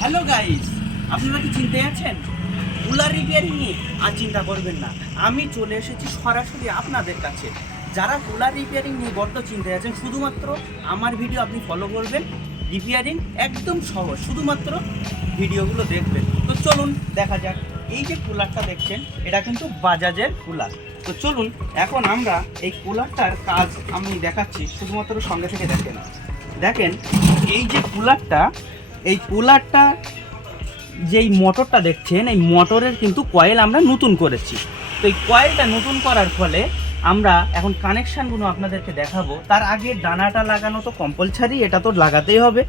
Hello guys, আপনারা কি চিনতে আছেন? কুলার রিপেয়ারিং নিয়ে আর চিন্তা করবেন না, আমি চলে এসেছি সরাসরি আপনাদের কাছে। যারা কুলার রিপেয়ারিং নিয়ে বড্ড চিন্তায় আছেন, শুধুমাত্র আমার ভিডিও আপনি ফলো করবেন। রিপেয়ারিং একদম সহজ, শুধুমাত্র ভিডিওগুলো দেখবেন। তো চলুন দেখা যাক। এই যে কুলারটা দেখছেন, এটা কিন্তু বাজাজের কুলার। তো চলুন এখন আমরা এই কুলারটার কাজ আমি দেখাচ্ছি, শুধুমাত্র সঙ্গে থেকে দেখেন। দেখেন এই যে কুলারটা, এই কুলারটা যেই মোটরটা দেখছেন, এই মোটরের কিন্তু কয়েল আমরা নতুন করেছি। তো এই কয়েলটা নতুন করার ফলে আমরা এখন কানেকশানগুলো আপনাদেরকে দেখাবো। তার আগে ডানাটা লাগানো তো কম্পালসারি, এটা তো লাগাতেই হবে,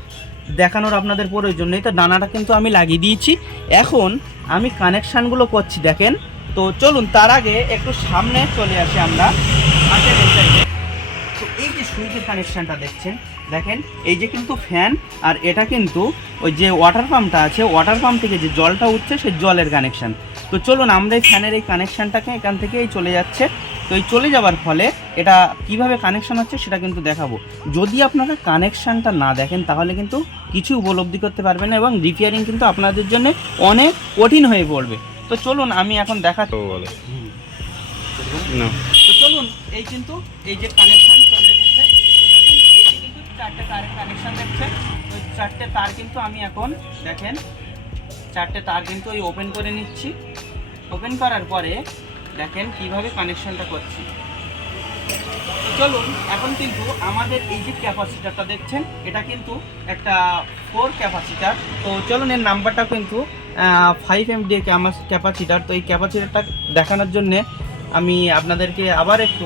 দেখানোর আপনাদের প্রয়োজন নেই। তো ডানাটা কিন্তু আমি লাগিয়ে দিয়েছি, এখন আমি কানেকশানগুলো করছি দেখেন। তো চলুন তার আগে একটু সামনে চলে আসি আমরা। তো এই যে সুইচের কানেকশানটা দেখছেন, দেখেন এই যে কিন্তু ফ্যান, আর এটা কিন্তু ওই যে ওয়াটার পাম্পটা আছে, ওয়াটার পাম্প থেকে যে জলটা উঠছে সেই জলের কানেকশান। তো চলুন আমরা এই ফ্যানের এই কানেকশানটাকে এখান থেকে এই চলে যাচ্ছে। তো এই চলে যাওয়ার ফলে এটা কিভাবে কানেকশান হচ্ছে সেটা কিন্তু দেখাবো। যদি আপনারা কানেকশানটা না দেখেন তাহলে কিন্তু কিছু উপলব্ধি করতে পারবেন না, এবং রিপেয়ারিং কিন্তু আপনাদের জন্য অনেক কঠিন হয়ে পড়বে। তো চলুন আমি এখন দেখাচ্ছি। তো চলুন এই কিন্তু এই যে কানেকশান চলে এসেছে। তো দেখুন এই যে কিন্তু চারটে তারের কানেকশান দেখছেন। তো চারটে তার কিন্তু আমি এখন দেখেন চারটে তার কিন্তু ওই ওপেন করে নিচ্ছি। ওপেন করার পরে দেখেন কিভাবে কানেকশানটা করছি। তো চলুন এখন কিন্তু আমাদের এই যে ক্যাপাসিটারটা দেখছেন, এটা কিন্তু একটা 4 ক্যাপাসিটার। তো চলুন এর নাম্বারটা কিন্তু 5 MDA ক্যাপাসিটার। তো এই ক্যাপাসিটারটা দেখানোর জন্যে আমি আপনাদেরকে আবার একটু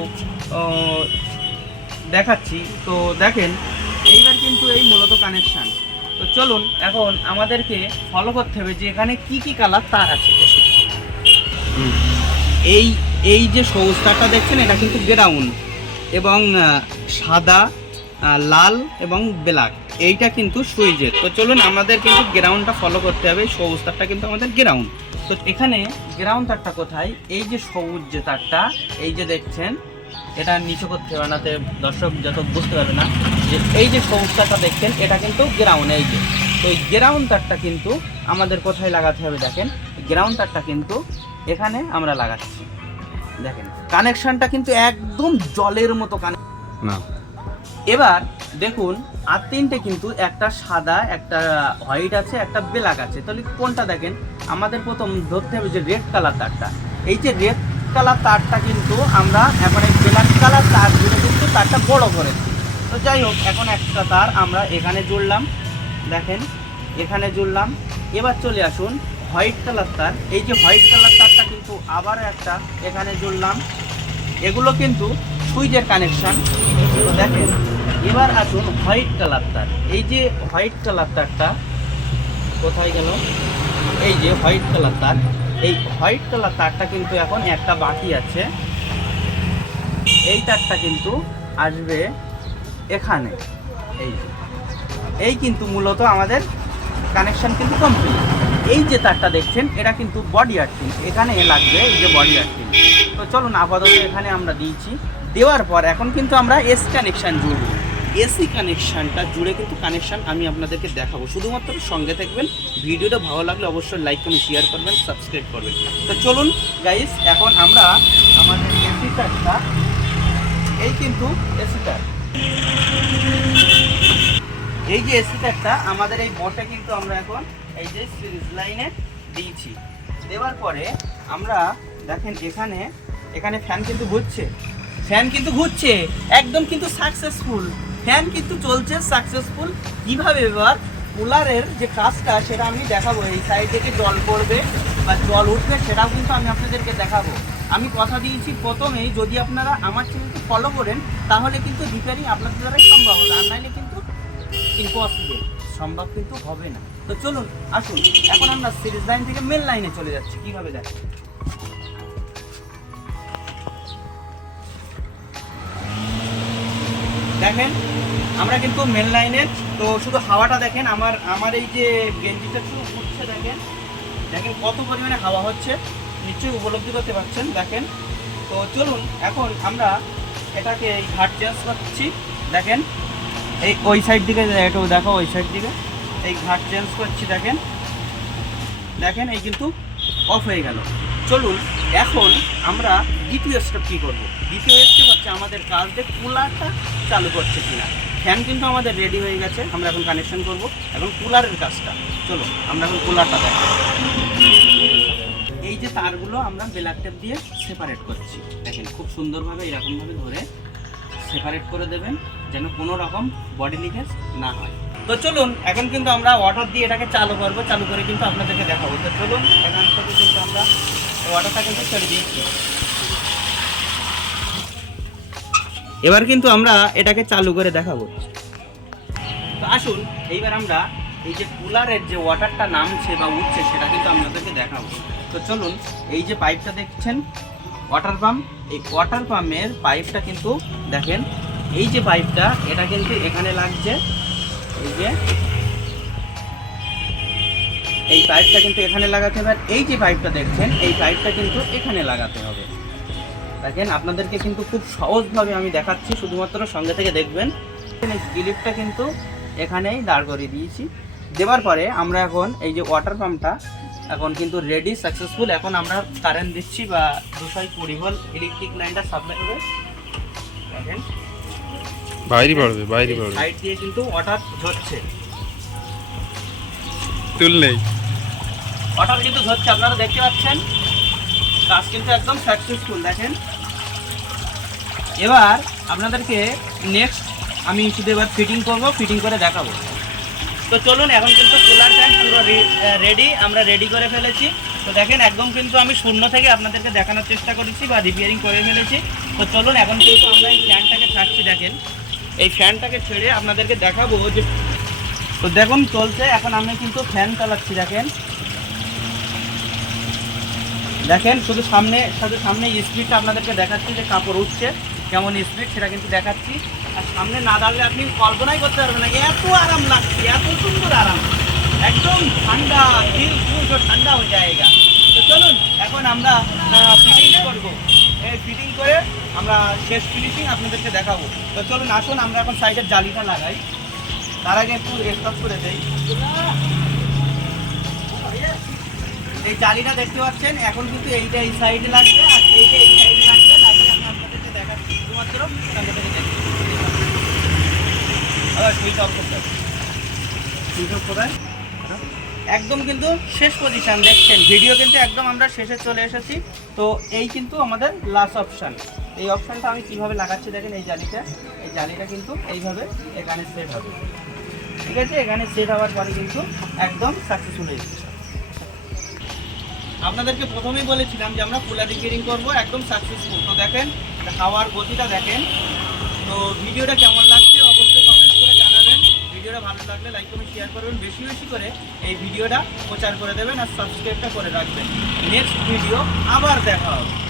দেখাচ্ছি। তো দেখেন এইবার কিন্তু এই মূলত কানেকশান। তো চলুন এখন আমাদেরকে ফলো করতে হবে যে এখানে কি কি কালার তার আছে। এই এই যে সবুজ তারটা দেখছেন, এটা কিন্তু গ্রাউন্ড, এবং সাদা, লাল এবং ব্ল্যাক, এইটা কিন্তু সুইচের। তো চলুন আমাদের কিন্তু গ্রাউন্ডটা ফলো করতে হবে। সবুজ তারটা কিন্তু আমাদের গ্রাউন্ড। তো এখানে গ্রাউন্ড তারটা কোথায়? এই যে সবুজ যে তারটা এই যে দেখছেন, এটা নিচে করতে হবে না, দর্শক যত বুঝতে পারবে না যে এই যে সবুজ তারটা দেখছেন, এটা কিন্তু গ্রাউন্ড। এই যে তো এই গ্রাউন্ড তারটা কিন্তু আমাদের কোথায় লাগাতে হবে দেখেন, গ্রাউন্ড তারটা কিন্তু এখানে আমরা লাগাচ্ছি। দেখেন কানেকশনটা কিন্তু একদম জলের মতো না। এবার দেখুন আর তিনটে কিন্তু, একটা সাদা, একটা হোয়াইট আছে, একটা ব্ল্যাক আছে। তাহলে কোনটা দেখেন, আমাদের প্রথম ধরতে হবে যে রেড কালার তারটা। এই যে রেড কালার তারটা কিন্তু আমরা এখন এই ব্ল্যাক কালার তার জুড়ে কিন্তু তারটা বড় করেছি। তো যাই হোক, এখন একটা তার আমরা এখানে জুড়লাম, দেখেন এখানে জুড়লাম। এবার চলে আসুন হোয়াইট কালার তার। এই যে হোয়াইট কালার তারটা কিন্তু আবার একটা এখানে জুড়লাম। এগুলো কিন্তু সুইচের কানেকশান। তো দেখেন এবার আসুন হোয়াইট কালার তার। এই যে হোয়াইট কালার তারটা কোথায় গেল, এই যে হোয়াইট কালার তার, এই হোয়াইট কালার তারটা কিন্তু এখন একটা বাকি আছে। এই তারটা কিন্তু আসবে এখানে। এই কিন্তু মূলত আমাদের কানেকশান কিন্তু কমপ্লিট। এই যে তারটা দেখছেন, এটা কিন্তু বডি আর্থিং, এখানে লাগবে এই যে বডি আর্থিং। তো চলুন আপাতত এখানে আমরা দিয়েছি। দেওয়ার পর এখন কিন্তু আমরা এসি কানেকশান জুড়ব। এসি কানেকশানটা জুড়ে কিন্তু কানেকশান আমি আপনাদেরকে দেখাবো, শুধুমাত্র সঙ্গে থাকবেন। ভিডিওটা ভালো লাগলে অবশ্যই লাইক কমেন্ট শেয়ার করবেন, সাবস্ক্রাইব করবেন। তো চলুন গাইস এখন আমরা আমাদের এসি তারটা, এই কিন্তু এসি তার, এই যে এসি তারটা আমাদের এই বোর্ডে কিন্তু আমরা এখন এই যে সিরিজ লাইনে দিয়েছি। দেওয়ার পরে আমরা দেখেন এখানে এখানে ফ্যান কিন্তু ঘুরছে, ফ্যান কিন্তু ঘুরছে একদম কিন্তু সাকসেসফুল, ফ্যান কিন্তু চলছে সাকসেসফুল। কীভাবে এবার কুলারের যে কাজটা সেটা আমি দেখাবো। এই সাইড থেকে জল পড়বে বা জল উঠবে সেটাও কিন্তু আমি আপনাদেরকে দেখাবো। আমি কথা দিয়েছি প্রথমেই, যদি আপনারা আমার চ্যানেলকে ফলো করেন তাহলে কিন্তু রিপেয়ারিং আপনাদের দ্বারাই সম্ভব হবে, আর নাইলে কিন্তু ইম্পসিবল, সম্ভব কিন্তু হবে না। তো চলুন আসুন এখন আমরা সিরিজ লাইন থেকে মেন লাইনে চলে যাচ্ছি। কিভাবে দেখেন, দেখেন আমরা কিন্তু মেন লাইনের। তো শুধু হাওয়াটা দেখেন, আমার এই যে গেঞ্জিটা শুধু ঘুরছে, দেখেন দেখেন কত পরিমাণে হাওয়া হচ্ছে, নিশ্চয়ই উপলব্ধি করতে পারছেন। দেখেন তো চলুন এখন আমরা এটাকে এই ঘাট চেঞ্জ করছি। দেখেন এই ওই সাইড দিকে একটু দেখো, ওই সাইড দিকে এই ঘাট চেঞ্জ করছি, দেখেন দেখেন এই কিন্তু অফ হয়ে গেল। চলুন এখন আমরা দ্বিতীয় স্টেপ কী করবো। দ্বিতীয় স্টেপ হচ্ছে আমাদের কাজ দিয়ে কুলারটা চালু করছে কিনা। ফ্যান কিন্তু আমাদের রেডি হয়ে গেছে, আমরা এখন কানেকশন করব। এখন কুলারের কাজটা, চলো আমরা এখন কুলারটা দেখো। এই যে তারগুলো আমরা ব্ল্যাক টেপ দিয়ে সেপারেট করছি, দেখেন খুব সুন্দরভাবে এরকমভাবে ধরে সেপারেট করে দেবেন যেন কোনো রকম বডি লিকেজ না হয়। তো চলুন এখন কিন্তু আমরা ওয়াটার দিয়ে এটাকে চালু করবো, চালু করে কিন্তু আপনাদেরকে দেখাবো। তো চলুন এখান থেকে কিন্তু আমরা ওয়াটারটা কিন্তু ছেড়ে দিচ্ছি। এবার কিন্তু আমরা এটাকে চালু করে দেখাবো। তো আসুন এইবার আমরা এই যে কুলারের যে ওয়াটারটা নামছে বা উঠছে সেটা কিন্তু আপনাদেরকে দেখাবো। তো চলুন এই যে পাইপটা দেখছেন ওয়াটার পাম্প, এই ওয়াটার পাম্পের পাইপটা কিন্তু দেখেন এই যে পাইপটা এটা কিন্তু এখানে লাগছে। এই যে এই পাইপটা কিন্তু এখানে লাগাতে হবে, এই যে পাইপটা দেখছেন এই পাইপটা কিন্তু এখানে লাগাতে হবে। দেখেন আপনাদেরকে কিন্তু খুব সহজভাবে আমি দেখাচ্ছি, শুধুমাত্র সঙ্গে থেকে দেখবেন। এই ক্লিপটা কিন্তু এখানেই দাঁড় করিয়ে দিয়েছি। দেওয়ার পরে আমরা এখন এই যে ওয়াটার পাম্পটা এখন কিন্তু রেডি সাকসেসফুল। এখন আমরা কারেন্ট দিচ্ছি বা 220 ভোল্ট ইলেকট্রিক লাইনটা সাপ্লাই হবে। দেখেন বাইরে পড়বে সাইড দিয়ে কিন্তু ওয়াটার ঝরছে, তুল নেই, ওয়াটার কিন্তু ঝরছে, আপনারা দেখতে পাচ্ছেন। কাজ কিন্তু একদম সাকসেসফুল। দেখেন এবার আপনাদেরকে নেক্সট আমি শুধু এবার ফিটিং করব, ফিটিং করে দেখাবো। তো চলুন এখন কিন্তু কুলার ফ্যান পুরো রেডি, আমরা রেডি করে ফেলেছি। তো দেখেন একদম কিন্তু আমি শূন্য থেকে আপনাদেরকে দেখানোর চেষ্টা করেছি বা রিপেয়ারিং করে ফেলেছি। তো চলুন এখন কিন্তু আমরা এই ফ্যানটাকে ছাড়ছি। দেখেন এই ফ্যানটাকে ছেড়ে আপনাদেরকে দেখাবো যে, তো দেখুন চলছে। এখন আমি কিন্তু ফ্যান চালাচ্ছি। দেখেন দেখেন শুধু সামনে স্পিডটা আপনাদেরকে দেখাচ্ছি যে কাপড় উঠছে কেমন স্পিড সেটা কিন্তু দেখাচ্ছি। আর সামনে না দাঁড়ালে আপনি কল্পনাই করতে পারবেন না এত আরাম লাগছে, এত সুন্দর আরাম, একদম ঠান্ডা, দিল পুরো ঠান্ডা হয়ে যায়গা। তো চলুন এখন আমরা ফিটিং করবো, এই ফিটিং করে আমরা শেষ ফিনিশিং আপনাদেরকে দেখাবো। তো চলুন আসুন আমরা এখন সাইডের জালিটা লাগাই। তার আগে একটু স্টপ করে দেই। এই জালিটা দেখতে পাচ্ছেন এখন কিন্তু এইটা এই সাইডে লাগবে আর এইটা এই সাইডে লাগবে। লাগিয়ে আমি আপনাদেরকে দেখাচ্ছি শুধুমাত্র একদম কিন্তু শেষ পজিশন দেখছেন। ভিডিও কিন্তু একদম আমরা শেষে চলে এসেছি। তো এই কিন্তু আমাদের লাস্ট অপশান। এই অপশানটা আমি কিভাবে লাগাচ্ছি দেখেন। এই জালিটা কিন্তু এইভাবে এখানে সেট হবে, ঠিক আছে। এখানে সেট হওয়ার পরে কিন্তু একদম সাকসেসফুল হয়ে যাচ্ছে। আপনাদেরকে প্রথমেই বলেছিলাম যে আমরা কুলার রিপেয়ারিং করবো, একদম সাকসেসফুল। তো দেখেন হাওয়ার গতিটা দেখেন। তো ভিডিওটা কেমন লাগছে অবশ্যই কমেন্ট করে জানাবেন। ভিডিওটা ভালো লাগলে লাইক কমেন্ট শেয়ার করবেন, বেশি বেশি করে এই ভিডিওটা প্রচার করে দেবেন আর সাবস্ক্রাইবটা করে রাখবেন। নেক্সট ভিডিও আবার দেখা হবে।